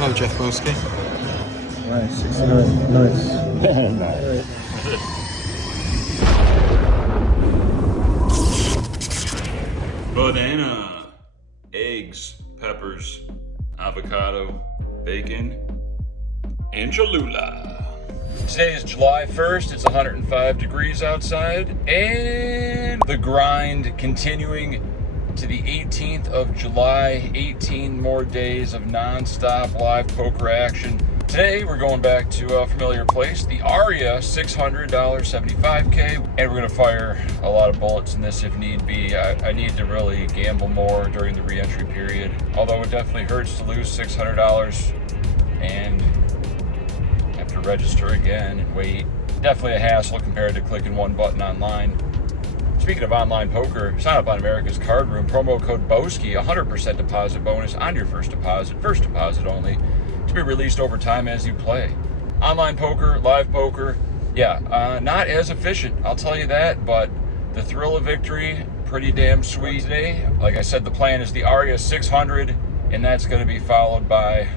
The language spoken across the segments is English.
Hello, Jeff Boski. Nice, 69. Nice. Nice. Banana, eggs, peppers, avocado, bacon, and Cholula. Today is July 1st, it's 105 degrees outside, and the grind continuing to the 18th of July, 18 more days of non-stop live poker action. Today we're going back to a familiar place, the Aria $600 75K, and we're gonna fire a lot of bullets in this if need be. I need to really gamble more during the re-entry period, although it definitely hurts to lose $600 and have to register again and wait. Definitely a hassle compared to clicking one button online. Speaking of online poker, sign up on America's Card Room, promo code BOSKI, 100% deposit bonus on your first deposit only, to be released over time as you play. Online poker, live poker, yeah, not as efficient, I'll tell you that, but the thrill of victory, pretty damn sweet. Today, like I said, the plan is the Aria 600, and that's going to be followed by,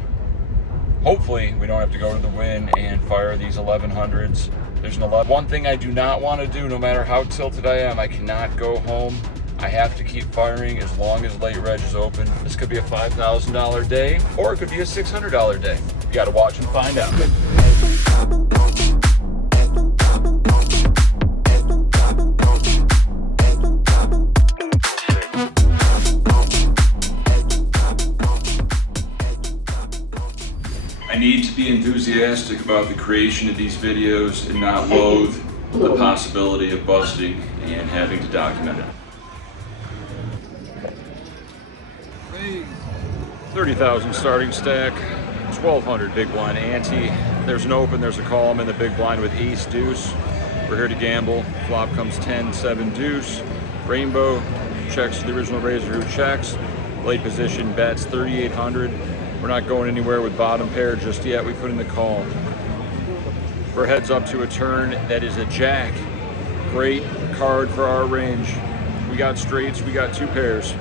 hopefully, we don't have to go to the Wynn and fire these 1100s. There's an 11. One thing I do not want to do, no matter how tilted I am, I cannot go home. I have to keep firing as long as late reg is open. This could be a $5,000 day, or it could be a $600 day. You got to watch and find out. I need to be enthusiastic about the creation of these videos and not loathe the possibility of busting and having to document it. 30,000 starting stack, 1,200 big blind ante. There's an open, there's a call. I'm in the big blind with ace deuce. We're here to gamble. Flop comes 10, 7 deuce. Rainbow checks the original raiser who checks. Late position bets 3,800. We're not going anywhere with bottom pair just yet. We put in the call. We're heads up to a turn that is a jack. Great card for our range. We got straights, we got two pairs.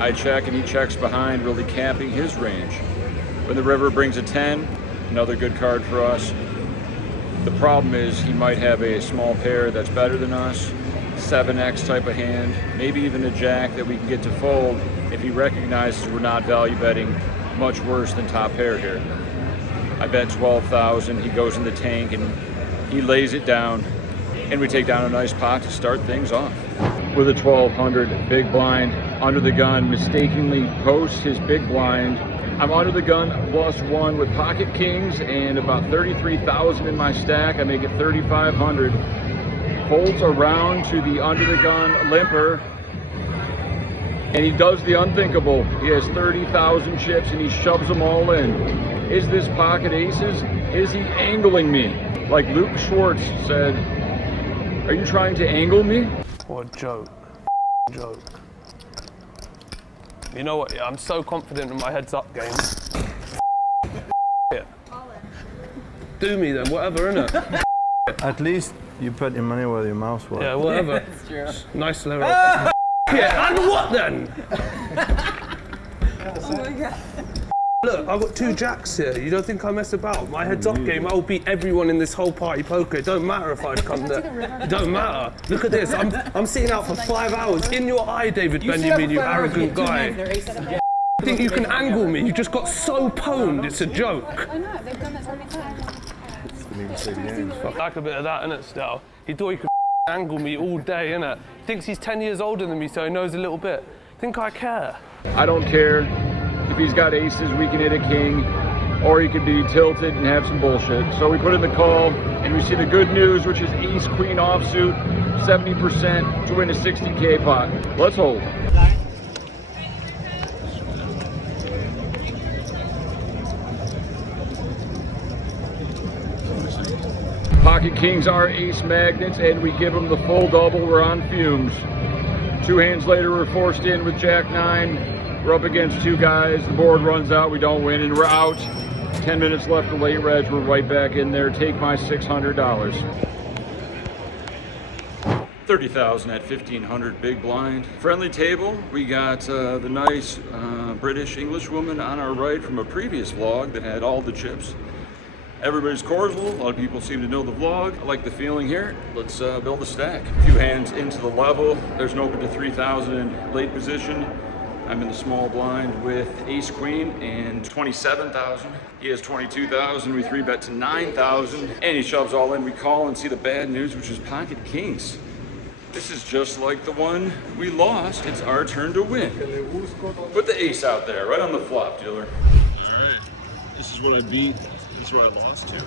I check and he checks behind, really capping his range. When the river brings a 10, another good card for us. The problem is he might have a small pair that's better than us, 7x type of hand, maybe even a jack that we can get to fold if he recognizes we're not value betting much worse than top pair here. I bet 12,000, he goes in the tank and he lays it down, and we take down a nice pot to start things off. With a 1,200 big blind, under the gun, mistakenly posts his big blind. I'm under the gun +1 with pocket kings and about 33,000 in my stack. I make it 3,500. Folds around to the under the gun limper, and he does the unthinkable. He has 30,000 chips and he shoves them all in. Is this pocket aces? Is he angling me? Like Luke Schwartz said, are you trying to angle me? What a joke. Joke. You know what? I'm so confident in my heads up game. It. Do me then, whatever, innit? At least you put your money where your mouth was. Yeah, whatever. That's true. Nice level. Yeah, and what then? Oh my god. Look, I've got two jacks here. You don't think I mess about? My heads up game, I'll beat everyone in this whole party poker. It don't matter if I'd come there. It don't matter. Look at this. I'm sitting out for 5 hours. In your eye, David Benjamin, you arrogant guy. You think you can angle me? You just got so pwned, it's a joke. I know, they've done that so many times. Fuck, like a bit of that, innit, still? He thought he could angle me all day, innit? Thinks he's 10 years older than me, so he knows a little bit. Think I care? I don't care. If he's got aces, we can hit a king, or he could be tilted and have some bullshit. So we put in the call, and we see the good news, which is ace, queen offsuit, 70% to win a 60K pot. Let's hold. Pocket kings are ace magnets, and we give them the full double. We're on fumes. 2 hands later, we're forced in with jack 9. We're up against 2 guys. The board runs out. We don't win, and we're out. 10 minutes left of late reg. We're right back in there. Take my $600. 30,000 at 1,500 big blind. Friendly table, we got the nice British English woman on our right from a previous vlog that had all the chips. Everybody's cordial, a lot of people seem to know the vlog. I like the feeling here. Let's build a stack. A few hands into the level. There's an open to 3,000 in late position. I'm in the small blind with ace queen and 27,000. He has 22,000. We 3-bet to 9,000 and he shoves all in. We call and see the bad news, which is pocket kings. This is just like the one we lost. It's our turn to win. Put the ace out there, right on the flop, dealer. All right, this is what I beat. This is what I lost to.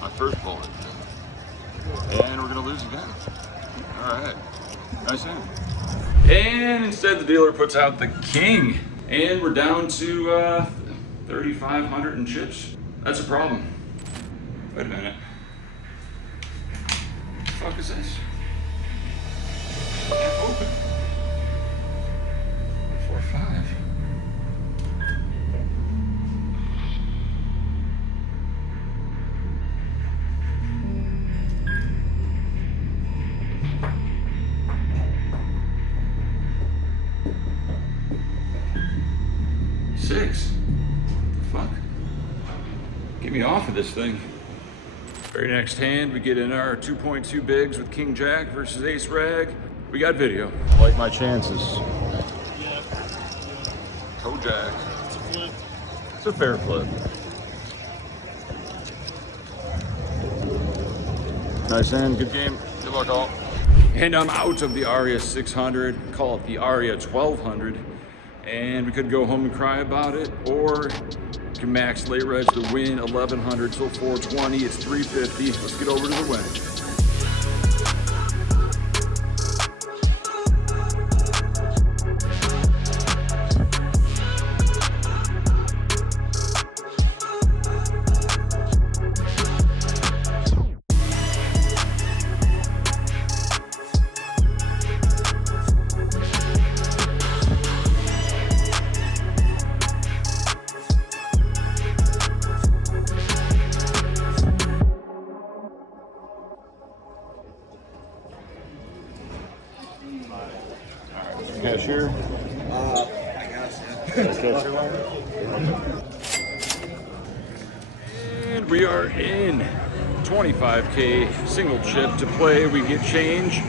My first bullet. And we're gonna lose again. All right, nice hand. And instead the dealer puts out the king. And we're down to 3,500 in chips. That's a problem. Wait a minute. What the fuck is this? Open. 4, 5. Six. What the fuck? Get me off of this thing. Very next hand, we get in our 2.2 bigs with King Jack versus Ace Rag. We got video. I like my chances. Toe Jack. It's a flip. It's a fair flip. Nice hand, good game. Good luck all. And I'm out of the Aria 600. Call it the Aria 1200. And we could go home and cry about it, or we can max late reg the Wynn 1100 till 420. It's 350. Let's get over to the Wynn. Cashier? I guess, yeah. And we are in 25K single chip to play. We get change.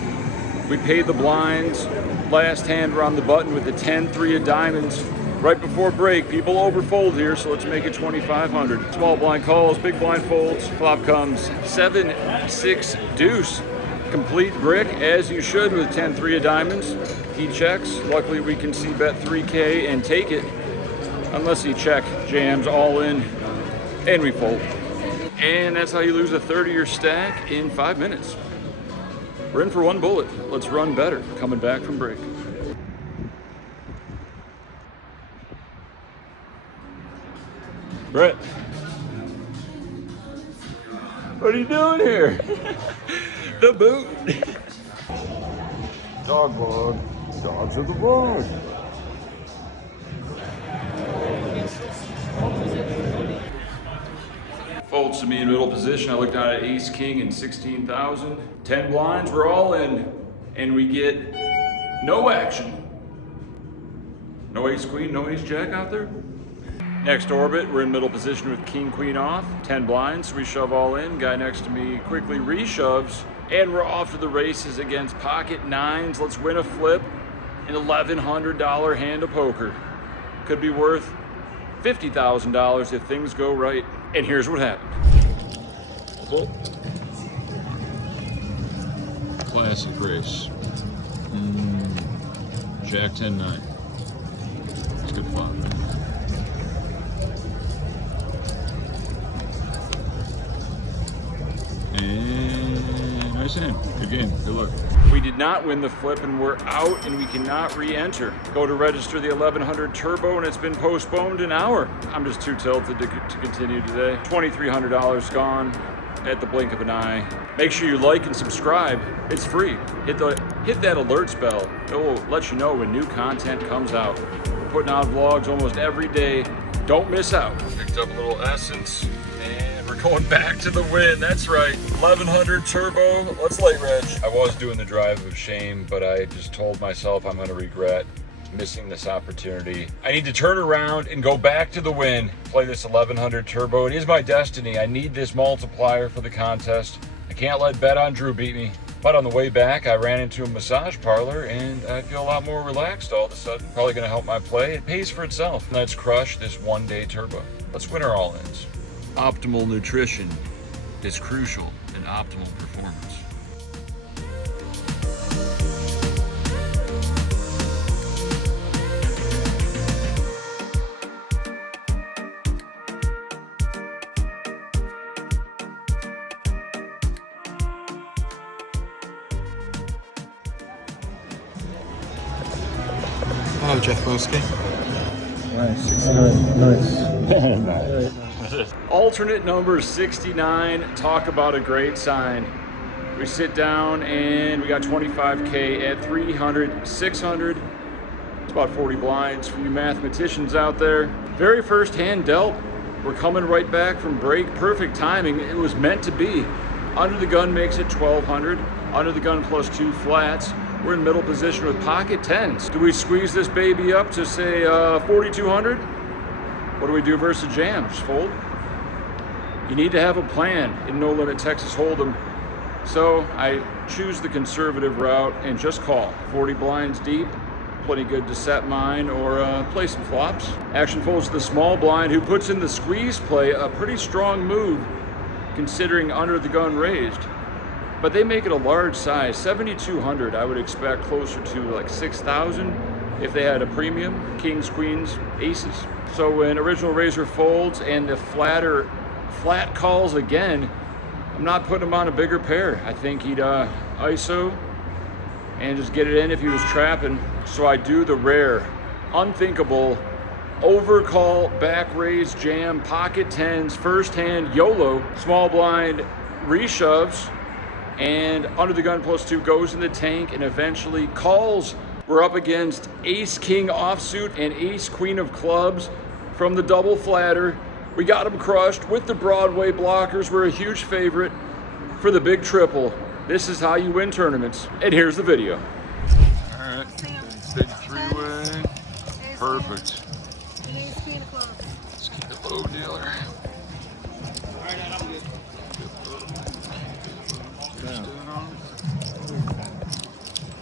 We paid the blinds. Last hand, we're on the button with the 10-3 of diamonds. Right before break, people overfold here, so let's make it 2,500. Small blind calls, big blind folds. Flop comes 7-6 deuce. Complete brick, as you should with 10-3 of diamonds. He checks. Luckily, we can see bet 3K and take it. Unless he check jams all in, and we fold. And that's how you lose a 30-year stack in 5 minutes. We're in for one bullet. Let's run better. Coming back from break. Brett, what are you doing here? The boot. Dog vlog. Dogs of the vlog. Folds to me in middle position. I look down at ace king and 16,000. 10 blinds, we're all in. And we get no action. No ace queen, no ace jack out there. Next orbit, we're in middle position with king queen off. 10 blinds, we shove all in. Guy next to me quickly reshoves. And we're off to the races against pocket nines. Let's win a flip. An $1,100 hand of poker. Could be worth $50,000 if things go right. And here's what happened. Classic race. Jack 10-9. It's good fun. And nice hand. Good game. Good luck. We did not win the flip and we're out and we cannot re-enter. Go to register the 1100 turbo and it's been postponed an hour. I'm just too tilted to continue today. $2,300 gone at the blink of an eye. Make sure you like and subscribe. It's free. Hit that alerts bell. It will let you know when new content comes out. We're putting out vlogs almost every day. Don't miss out. Picked up a little essence and we're Going back to the Wynn, that's right. 1100 turbo, let's late reg. I was doing the drive of shame, but I just told myself I'm gonna regret missing this opportunity. I need to turn around and go back to the Wynn, play this 1100 turbo. It is my destiny. I need this multiplier for the contest. I can't let Bet on Drew beat me. But on the way back, I ran into a massage parlor and I feel a lot more relaxed all of a sudden. Probably gonna help my play. It pays for itself. Let's crush this one-day turbo. Let's win our all-ins. Optimal nutrition is crucial in optimal performance. Hello, Jeff Boski. Nice, 69. Nice. Alternate number 69, talk about a great sign. We sit down and we got 25K at 300, 600. It's about 40 blinds for you mathematicians out there. Very first hand dealt. We're coming right back from break. Perfect timing. It was meant to be. Under the gun makes it 1200. Under the gun plus 2 flats. We're in middle position with pocket tens. Do we squeeze this baby up to say 4,200? What do we do versus jams? Fold? You need to have a plan in no limit Texas Hold'em. So I choose the conservative route and just call. 40 blinds deep, plenty good to set mine or play some flops. Action folds to the small blind who puts in the squeeze play, a pretty strong move considering under the gun raised. But they make it a large size, 7,200. I would expect closer to like 6,000 if they had a premium, kings, queens, aces. So when original raiser folds and the flat calls again, I'm not putting him on a bigger pair. I think he'd ISO and just get it in if he was trapping. So I do the rare, unthinkable, overcall, back raise, jam, pocket tens, first hand, YOLO, small blind, reshoves, and under the gun plus 2 goes in the tank and eventually calls. We're up against ace king offsuit and ace queen of clubs from the double flatter. We got him crushed with the Broadway blockers. We're a huge favorite for the big triple. This is how you win tournaments. And here's the video. All right, big three-way, perfect. Let's get the low dealer.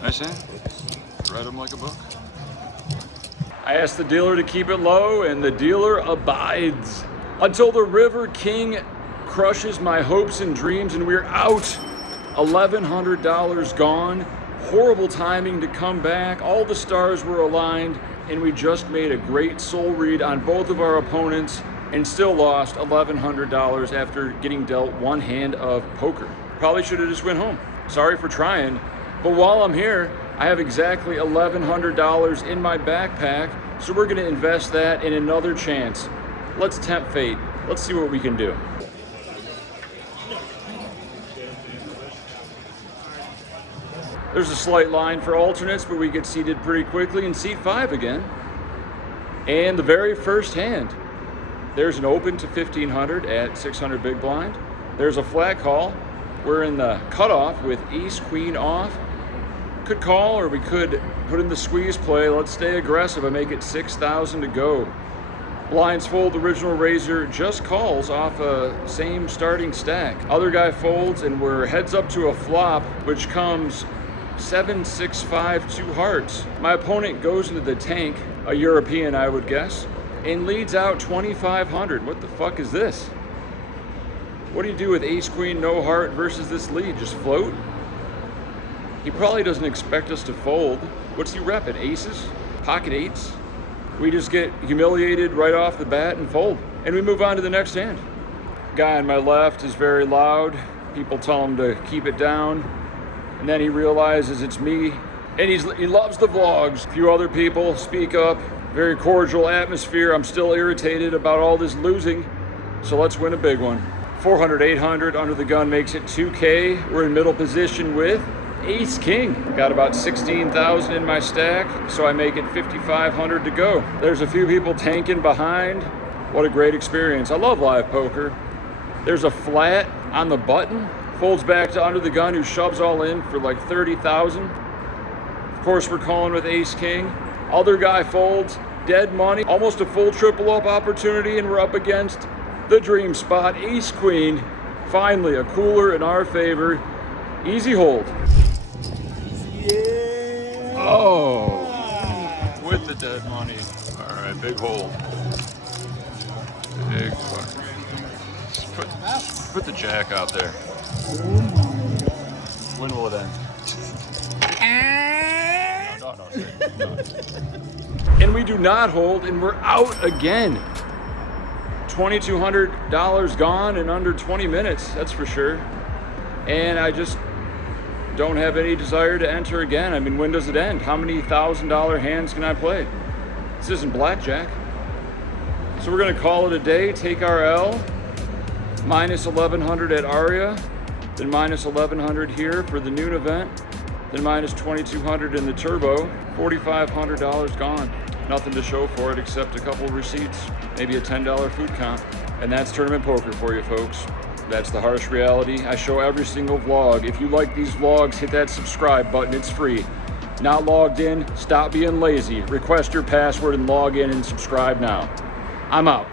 Nice hand. Read him like a book. I asked the dealer to keep it low, and the dealer abides. Until the River King crushes my hopes and dreams, and we're out. $1,100 gone. Horrible timing to come back. All the stars were aligned, and we just made a great soul read on both of our opponents, and still lost $1,100 after getting dealt one hand of poker. Probably should have just went home. Sorry for trying. But while I'm here, I have exactly $1,100 in my backpack, so we're gonna invest that in another chance. Let's tempt fate. Let's see what we can do. There's a slight line for alternates, but we get seated pretty quickly in seat 5 again. And the very first hand, there's an open to 1,500 at 600 big blind. There's a flat call. We're in the cutoff with ace queen off. Could call, or we could put in the squeeze play. Let's stay aggressive and make it 6,000 to go. Blinds fold, original raiser just calls off a same starting stack. Other guy folds, and we're heads up to a flop, which comes 7, 6, 5, 2 hearts. My opponent goes into the tank, a European I would guess, and leads out 2,500. What the fuck is this? What do you do with ace queen, no heart versus this lead? Just float? He probably doesn't expect us to fold. What's he repping? Aces? Pocket eights? We just get humiliated right off the bat and fold. And we move on to the next hand. Guy on my left is very loud. People tell him to keep it down. And then he realizes it's me. And he loves the vlogs. A few other people speak up. Very cordial atmosphere. I'm still irritated about all this losing. So let's win a big one. 400, 800 under the gun makes it 2K. We're in middle position with ace king. Got about 16,000 in my stack, so I make it 5,500 to go. There's a few people tanking behind. What a great experience. I love live poker. There's a flat on the button. Folds back to under the gun, who shoves all in for like 30,000. Of course, we're calling with ace king. Other guy folds, dead money, almost a full triple up opportunity, and we're up against the dream spot, ace queen. Finally, a cooler in our favor. Easy hold. Yeah. Oh, with the dead money. All right, big hold. Big fuck. Put the jack out there. When will it end? No. And we do not hold, and we're out again. $2,200 gone in under 20 minutes, that's for sure. And I just don't have any desire to enter again. I mean, when does it end? How many $1,000 hands can I play? This isn't blackjack. So we're gonna call it a day, take our L, minus 1,100 at Aria, then minus 1,100 here for the noon event, then minus 2,200 in the turbo, $4,500 gone. Nothing to show for it except a couple receipts, maybe a $10 food comp. And that's tournament poker for you folks. That's the harsh reality. I show every single vlog. If you like these vlogs, hit that subscribe button, it's free. Not logged in, stop being lazy. Request your password and log in and subscribe now. I'm out.